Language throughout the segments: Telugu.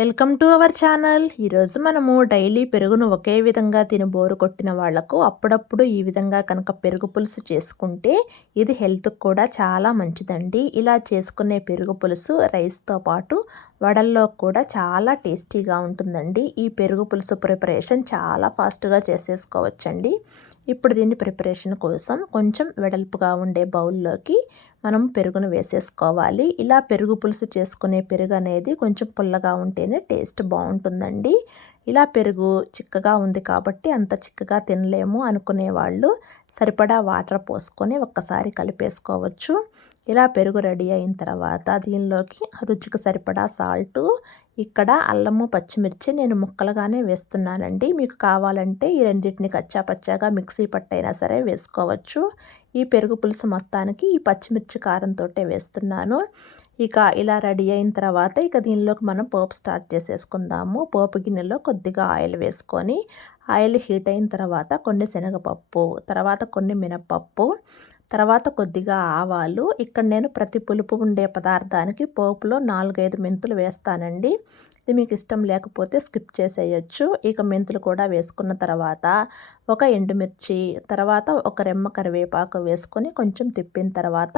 Welcome to our channel. ఈరోజు మనము డైలీ పెరుగును ఒకే విధంగా తిని బోరు కొట్టిన వాళ్లకు అప్పుడప్పుడు ఈ విధంగా కనుక పెరుగు పులుసు చేసుకుంటే ఇది హెల్త్కి కూడా చాలా మంచిదండి. ఇలా చేసుకునే పెరుగు పులుసు రైస్తో పాటు వడల్లో కూడా చాలా టేస్టీగా ఉంటుందండి. ఈ పెరుగు పులుసు ప్రిపరేషన్ చాలా ఫాస్ట్గా చేసేసుకోవచ్చండి. ఇప్పుడు దీని ప్రిపరేషన్ కోసం కొంచెం వెడల్పుగా ఉండే బౌల్లోకి మనం పెరుగును వేసేసుకోవాలి. ఇలా పెరుగు పులుసు చేసుకునే పెరుగు అనేది కొంచెం పుల్లగా ఉంటేనే టేస్ట్ బాగుంటుందండి. ఇలా పెరుగు చిక్కగా ఉంది కాబట్టి అంత చిక్కగా తినలేము అనుకునే వాళ్ళు సరిపడా వాటర్ పోసుకొని ఒక్కసారి కలిపేసుకోవచ్చు. ఇలా పెరుగు రెడీ అయిన తర్వాత దీనిలోకి రుచికి సరిపడా సాల్టు, ఇక్కడ అల్లము పచ్చిమిర్చి నేను ముక్కలుగానే వేస్తున్నానండి. మీకు కావాలంటే ఈ రెండింటిని కచ్చాపచ్చాగా మిక్సీ పట్టైనా సరే వేసుకోవచ్చు. ఈ పెరుగు పులుసు మొత్తానికి ఈ పచ్చిమిర్చి కారంతో వేస్తున్నాను. ఇక ఇలా రెడీ అయిన తర్వాత దీనిలోకి మనం పోపు స్టార్ట్ చేసేసుకుందాము. పోపు గిన్నెలో కొద్దిగా ఆయిల్ వేసుకొని ఆయిల్ హీట్ అయిన తర్వాత కొన్ని శనగపప్పు, తర్వాత కొన్ని మినపప్పు, తర్వాత కొద్దిగా ఆవాలు. ఇక్కడ నేను ప్రతి పులుపు ఉండే పదార్థానికి పోపులో 4-5 మెంతులు వేస్తానండి. ఇది మీకు ఇష్టం లేకపోతే స్కిప్ చేసేయచ్చు. ఇక మెంతులు కూడా వేసుకున్న తర్వాత ఒక ఎండుమిర్చి, తర్వాత ఒక రెమ్మ కరివేపాకు వేసుకొని కొంచెం తిప్పిన తర్వాత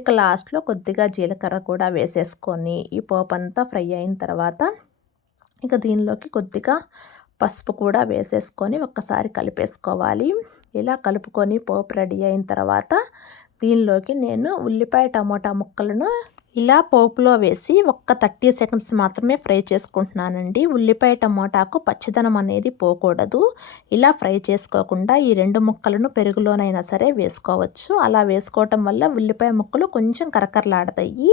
ఇక లాస్ట్లో కొద్దిగా జీలకర్ర కూడా వేసేసుకొని ఈ పోపు అంతా ఫ్రై అయిన తర్వాత ఇక దీనిలోకి కొద్దిగా పసుపు కూడా వేసేసుకొని ఒక్కసారి కలిపేసుకోవాలి. ఇలా కలుపుకొని పోపు రెడీ అయిన తర్వాత దీనిలోకి నేను ఉల్లిపాయ టమోటా ముక్కలను ఇలా పోపులో వేసి ఒక్క 30 సెకండ్స్ మాత్రమే ఫ్రై చేసుకుంటున్నానండి. ఉల్లిపాయ టమోటాకు పచ్చిదనం అనేది పోకూడదు. ఇలా ఫ్రై చేసుకోకుండా ఈ 2 ముక్కలను పెరుగులోనైనా సరే వేసుకోవచ్చు. అలా వేసుకోవటం వల్ల ఉల్లిపాయ ముక్కలు కొంచెం కరకరలాడతాయి.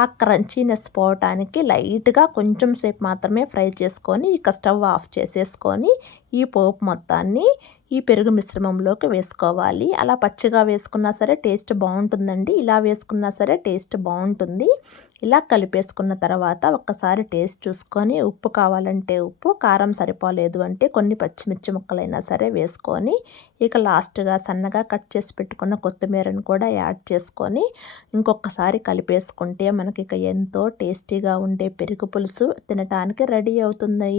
ఆ క్రంచీనెస్ పోవటానికి లైట్గా కొంచెం సేపు మాత్రమే ఫ్రై చేసుకొని ఇక స్టవ్ ఆఫ్ చేసేసుకొని ఈ పోపు మొత్తాన్ని ఈ పెరుగు మిశ్రమంలోకి వేసుకోవాలి. అలా పచ్చిగా వేసుకున్నా సరే టేస్ట్ బాగుంటుందండి. ఇలా వేసుకున్నా సరే టేస్ట్ బాగుంటుంది. ఇలా కలిపేసుకున్న తర్వాత ఒక్కసారి టేస్ట్ చూసుకొని ఉప్పు కావాలంటే ఉప్పు, కారం సరిపోలేదు అంటే కొన్ని పచ్చిమిర్చి ముక్కలైనా సరే వేసుకొని ఇక లాస్ట్గా సన్నగా కట్ చేసి పెట్టుకున్న కొత్తిమీరను కూడా యాడ్ చేసుకొని ఇంకొకసారి కలిపేసుకుంటే మనకి ఎంతో టేస్టీగా ఉండే పెరుగు పులుసు తినడానికి రెడీ అవుతుంది.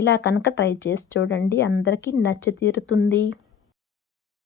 ఇలా కనుక ట్రై చేసి చూడండి, అందరికీ నచ్చి తీరుతుంది.